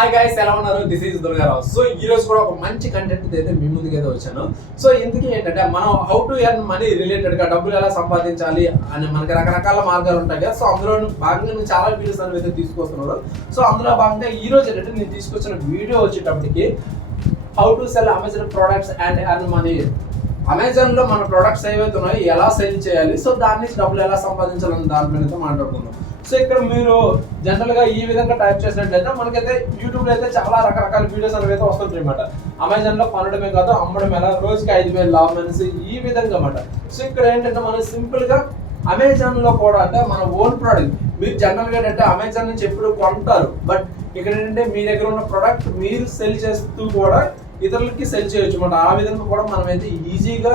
Hi guys, ఎలా ఉన్నారు? This is Durgarao. So ఈ రోజు కూడా ఒక మంచి కంటెంట్ అయితే మీ ముందుకైతే వచ్చాను. సో ఇందుకే ఏంటంటే మనం how to earn money related గా డబ్బులు ఎలా సంపాదించాలి అని మనకి రకరకాల మార్గాలు ఉంటాయి కదా. సో అందులో భాగంగా నేను చాలా వీడియోస్ అనేవి అయితే తీసుకొస్తున్నాను. సో అందులో భాగంగా ఈ రోజు ఏంటంటే నేను తీసుకొచ్చిన వీడియో వచ్చేటప్పటికి how to cell Amazon products and earn money. Amazon లో మన ప్రొడక్ట్స్ ఏవైతే ఉన్నాయో ఎలా సేల్ చేయాలి, సో దాని నుంచి డబ్బులు ఎలా సంపాదించాలని దాని మీద అయితే మాట్లాడుకుందాం. సో ఇక్కడ మీరు జనరల్ గా ఈ విధంగా టైప్ చేసినట్లయితే మనకైతే యూట్యూబ్ లో అయితే చాలా రకరకాల వీడియోస్ అనేవి అయితే వస్తుంటాయి అనమాట. అమెజాన్ లో కొనడమే కాదు, అమ్మడం ఎలా, రోజుకి 5,000 లాభం అనేసి ఈ విధంగా అన్నమాట. సో ఇక్కడ ఏంటంటే మనం సింపుల్ గా అమెజాన్ లో కూడా అంటే మన ఓన్ ప్రోడక్ట్ మీరు జనరల్ గా ఏంటంటే అమెజాన్ నుంచి ఎప్పుడు కొంటారు, బట్ ఇక్కడ ఏంటంటే మీ దగ్గర ఉన్న ప్రోడక్ట్ మీరు సెల్ చేస్తూ కూడా ఇతరులకి సెల్ చేయొచ్చు అన్నమాట. ఆ విధంగా కూడా మనం అయితే ఈజీగా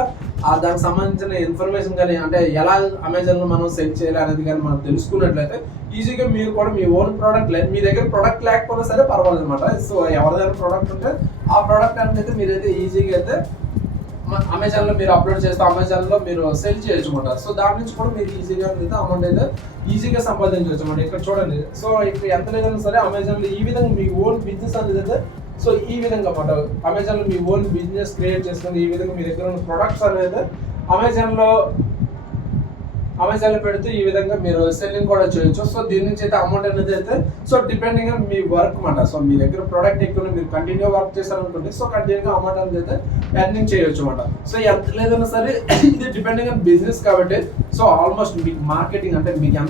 దానికి సంబంధించిన ఇన్ఫర్మేషన్ కానీ అంటే ఎలా అమెజాన్ లో మనం సెల్ చేయాలి అనేది కానీ మనం తెలుసుకున్నట్లయితే ఈజీగా మీరు కూడా మీ ఓన్ ప్రోడక్ట్ మీ దగ్గర ప్రోడక్ట్ లేకపోయినా సరే పర్వాలేదు అనమాట. సో ఎవరిదైనా ప్రోడక్ట్ ఉంటే ఆ ప్రోడక్ట్ అనేది మీరైతే ఈజీగా అయితే అమెజాన్ లో మీరు అప్లోడ్ చేస్తే అమెజాన్ లో మీరు సెల్ చేయొచ్చు అనమాట. సో దాని నుంచి కూడా మీరు ఈజీగా అయితే అమౌంట్ అయితే ఈజీగా సంపాదించవచ్చు అనమాట. ఇక్కడ చూడండి, సో ఇక్కడ ఎంత లేదన్నా సరే అమెజాన్ లో ఈ విధంగా మీ ఓన్ బిజినెస్ అనేది అయితే సో ఈ విధంగా అన్నమాట అమెజాన్ లో మీ ఓన్ బిజినెస్ క్రియేట్ చేసుకుని ఈ విధంగా మీ దగ్గర ఉన్న ప్రొడక్ట్స్ అనేది అమెజాన్ లో పెడితే ఈ విధంగా మీరు సెల్లింగ్ కూడా చేయొచ్చు. సో దీని నుంచి అయితే అమౌంట్ అనేది అయితే so depending on me work అన్నమాట. సో మీ దగ్గర ప్రోడక్ట్ ఎక్కువ మీరు కంటిన్యూ వర్క్ చేస్తారనుకోండి, సో కంటిన్యూగా అమౌంట్ అనేది అయితే ఎర్నింగ్ చేయొచ్చు అన్నమాట. సో ఎంత లేదన్నా సరే ఇది డిపెండింగ్ ఆన్ బిజినెస్ కాబట్టి సో ఆల్మోస్ట్ మీకు మార్కెటింగ్ అంటే మీకు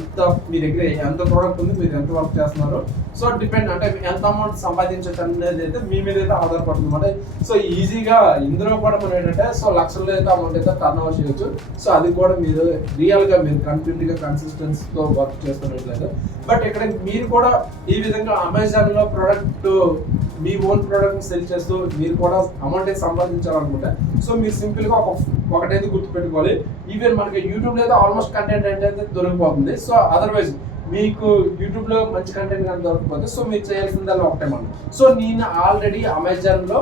మీ దగ్గర ఎంత ప్రోడక్ట్ ఉంది, మీరు ఎంత వర్క్ చేస్తున్నారు, సో డిపెండ్ అంటే ఎంత అమౌంట్ సంపాదించవచ్చు అనేది అయితే మీ మీద అయితే ఆధారపడుతుంది అన్నమాట. సో ఈజీగా ఇందులో కూడా మనం ఏంటంటే సో లక్షల్లో అయితే అమౌంట్ అయితే టర్న్ ఓవర్ చేయొచ్చు. సో అది కూడా మీరు రియల్ గా మీరు కంటిన్యూగా కన్సిస్టెన్సీతో వర్క్ చేస్తున్నట్లయితే. బట్ ఇక్కడ మీరు కూడా ఈ విధంగా అమెజాన్ లో ప్రోడక్ట్ మీ ఓన్ ప్రోడక్ట్ సెల్ చేస్తూ మీరు కూడా అమౌంట్ అయితే సంపాదించాలనుకుంటే సో మీరు సింపుల్ గా ఒకటైతే గుర్తుపెట్టుకోవాలి, ఈవెన్ మనకి యూట్యూబ్ లో అయితే ఆల్మోస్ట్ కంటెంట్ అయితే దొరికిపోతుంది. సో అదర్వైజ్ మీకు యూట్యూబ్ లో మంచి కంటెంట్ కానీ దొరకకపోతే సో మీరు చేయాల్సిందల్లా ఒకటే మనం. సో నేను ఆల్రెడీ అమెజాన్ లో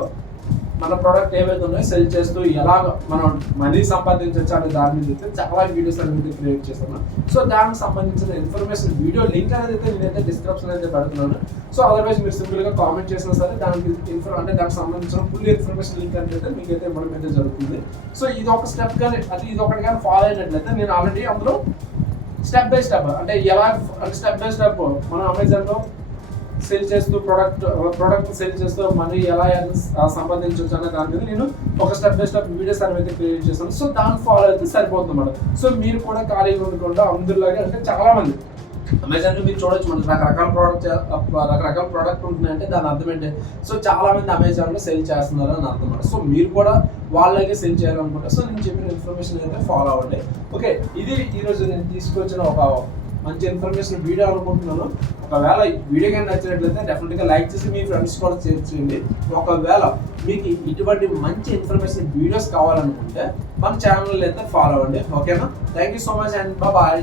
మన ప్రోడక్ట్ ఏవైతే ఉన్నాయో సెల్ చేస్తూ ఎలా మనం మనీ సంపాదించవచ్చు అనే దాని మీద అయితే చాలా వీడియోస్ అనేది క్రియేట్ చేస్తాను. సో దానికి సంబంధించిన ఇన్ఫర్మేషన్ వీడియో లింక్ అనేది అయితే నేనైతే డిస్క్రిప్షన్ అయితే పెడుతున్నాను. సో అదర్వైజ్ మీరు సింపుల్ గా కామెంట్ చేసినా సరే దానికి దానికి సంబంధించిన ఫుల్ ఇన్ఫర్మేషన్ లింక్ అయితే మీకైతే ఇవ్వడం అయితే జరుగుతుంది. సో ఇది ఒక స్టెప్ కానీ అది ఇది ఒకటి కానీ ఫాలో అయినట్లయితే నేను ఆల్రెడీ అందులో స్టెప్ బై స్టెప్ అంటే ఎలా అంటే స్టెప్ బై స్టెప్ మనం అమెజాన్ లో సెల్ చేస్తూ ప్రోడక్ట్ సెల్ చేస్తూ మనీ ఎలా సంపాదించవచ్చు అనే దాని మీద నేను ఒక స్టెప్ బై స్టెప్ వీడియోస్ అయితే క్రియేట్ చేస్తాను. సో దాన్ని ఫాలో అయితే సరిపోతుంది అన్నమాట. సో మీరు కూడా ఖాళీగా ఉండకుండా అందరిలాగే అంటే చాలా మంది అమెజాన్ లో మీరు చూడొచ్చు మనకి రకరకాల ప్రోడక్ట్ ఉంటున్నాయంటే దాని అర్థం ఏంటి, సో చాలా మంది అమెజాన్ లో సెల్ చేస్తున్నారు అని అర్థం అన్నమాట. సో మీరు కూడా వాళ్ళకి సెల్ చేయాలనుకుంటే సో నేను చెప్పిన ఇన్ఫర్మేషన్ అయితే ఫాలో అవ్వండి. ఓకే, ఇది ఈరోజు నేను తీసుకొచ్చిన ఒక మంచి ఇన్ఫర్మేషన్ వీడియో అనుకుంటున్నాను. ఒకవేళ వీడియో కానీ నచ్చినట్లయితే డెఫినెట్గా లైక్ చేసి మీ ఫ్రెండ్స్ కూడా షేర్ చేయండి. ఒకవేళ మీకు ఇటువంటి మంచి ఇన్ఫర్మేషన్ వీడియోస్ కావాలనుకుంటే మన ఛానల్ అయితే ఫాలో అవ్వండి. ఓకేనా? Thank you so much and bye.